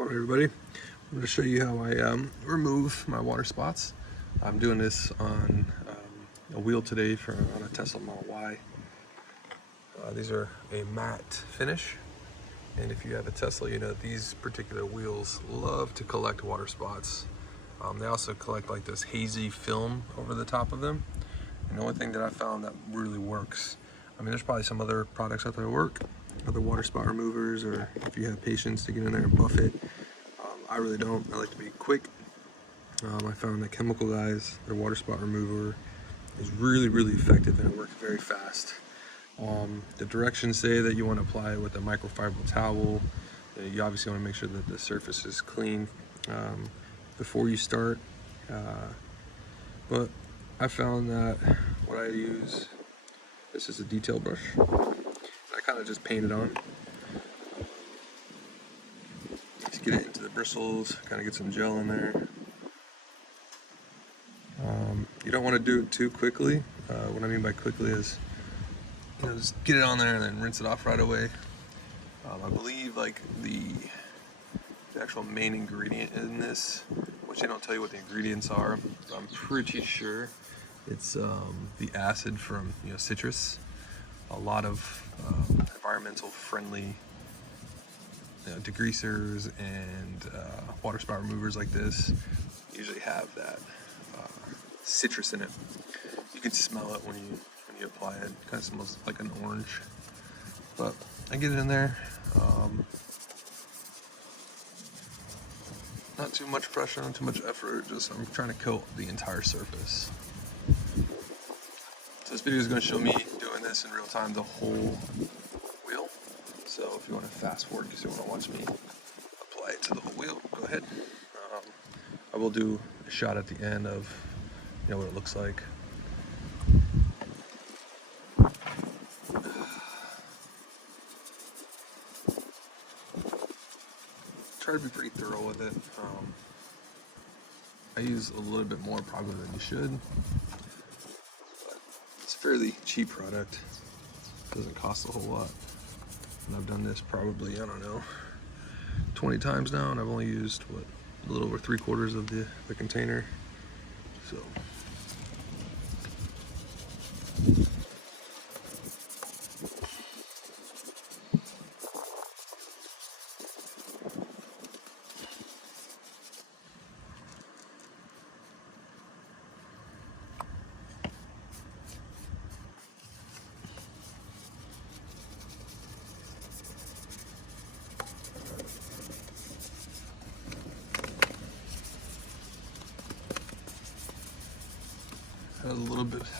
Morning, everybody. I'm going to show you how I remove my water spots. I'm doing this on a wheel today on a Tesla Model Y. These are a matte finish, and if you have a Tesla, you know these particular wheels love to collect water spots. They also collect like this hazy film over the top of them. And the only thing that I found that really works, I mean, there's probably some other products out there that work, other water spot removers, or if you have patience to get in there and buff it. I really don't. I like to be quick. I found that Chemical Guys, their water spot remover, is really effective, and it works very fast. The directions say that you want to apply it with a microfiber towel. You obviously want to make sure that the surface is clean before you start. But I found that what I use, this is a detail brush. I kind of just paint it on. Just get it into the bristles, kind of get some gel in there. You don't want to do it too quickly. What I mean by quickly is, just get it on there and then rinse it off right away. I believe like the actual main ingredient in this, which they don't tell you what the ingredients are, but I'm pretty sure it's the acid from citrus. A lot of environmental friendly degreasers and water spot removers like this usually have that citrus in it. You can smell it when you apply it. It kind of smells like an orange. But I get it in there. Not too much pressure, not too much effort. Just I'm trying to coat the entire surface. So this video is going to show me doing this in real time, the whole wheel. So if you want to fast forward because you want to watch me apply it to the whole wheel, go ahead. I will do a shot at the end of what it looks like. Try to be pretty thorough with it. I use a little bit more probably than you should. But it's a fairly cheap product. It doesn't cost a whole lot. And I've done this probably, I don't know, 20 times now, and I've only used, a little over 3/4 of the container. So.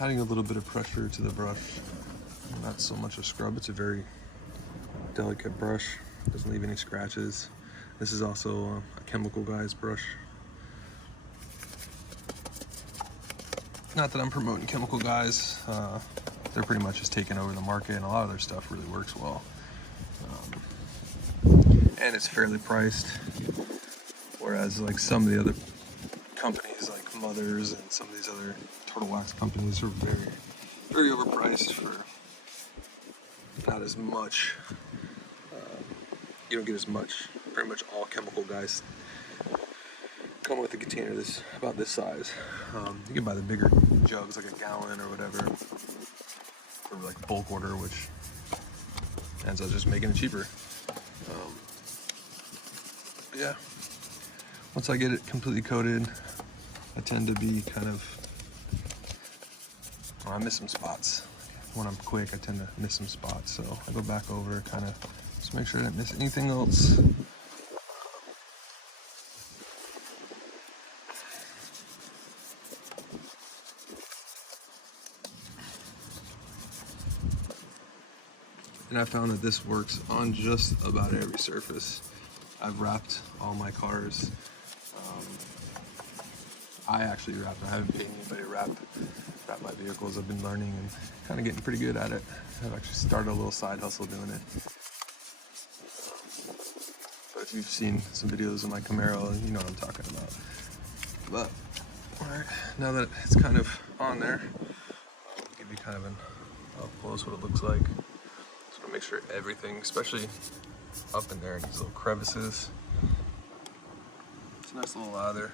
Adding a little bit of pressure to the brush. Not so much a scrub, it's a very delicate brush. Doesn't leave any scratches. This is also a Chemical Guys brush. Not that I'm promoting Chemical Guys. They're pretty much just taking over the market, and a lot of their stuff really works well. And it's fairly priced. Whereas like some of the other companies like Mothers and some of these other Turtle Wax companies are very overpriced for not as much. You don't get as much. Pretty much all Chemical Guys come with a container about this size. You can buy the bigger jugs, like a gallon or whatever, for like bulk order, which ends up just making it cheaper. Yeah. Once I get it completely coated, I tend to be I miss some spots. When I'm quick, I tend to miss some spots, so I go back over, just make sure I didn't miss anything else. And I found that this works on just about every surface. I've wrapped all my cars. I actually wrap. I haven't paid anybody to wrap my vehicles. I've been learning and kind of getting pretty good at it. I've actually started a little side hustle doing it. But if you've seen some videos of my Camaro, you know what I'm talking about. But alright, now that it's kind of on there, I'll give you kind of an up close what it looks like. Just want to make sure everything, especially up in there in these little crevices, Just a nice little lather.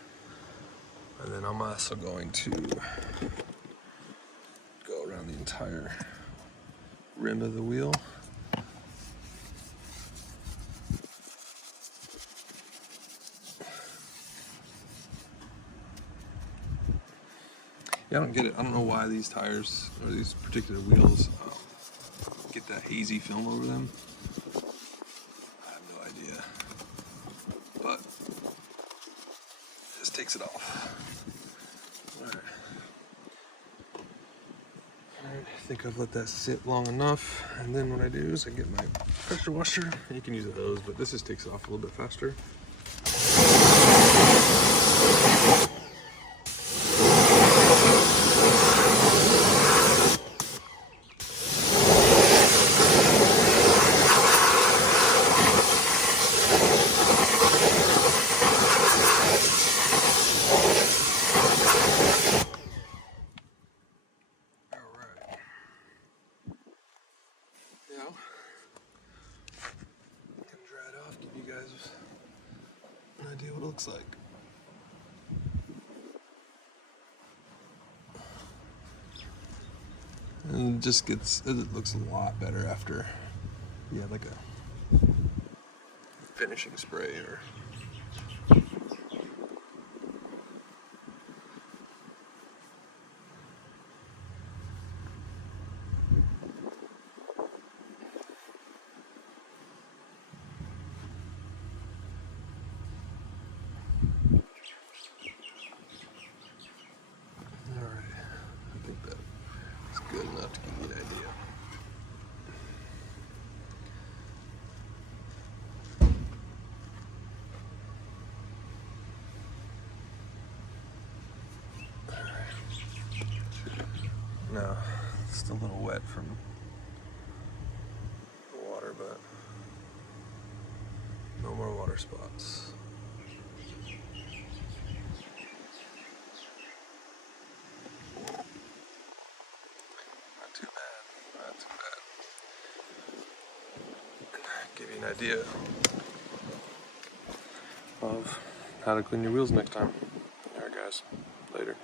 And then I'm also going to go around the entire rim of the wheel. Yeah, I don't get it. I don't know why these tires or these particular wheels get that hazy film over them. I have no idea. But this takes it off. Alright. I think I've let that sit long enough. And then what I do is I get my pressure washer. You can use a hose, but this just takes it off a little bit faster. An idea what it looks like. And it looks a lot better after you have like a finishing spray or good enough to give you an idea. Now, it's still a little wet from the water, but no more water spots. Not too bad, not too bad. Give you an idea of how to clean your wheels next time. Alright guys, later.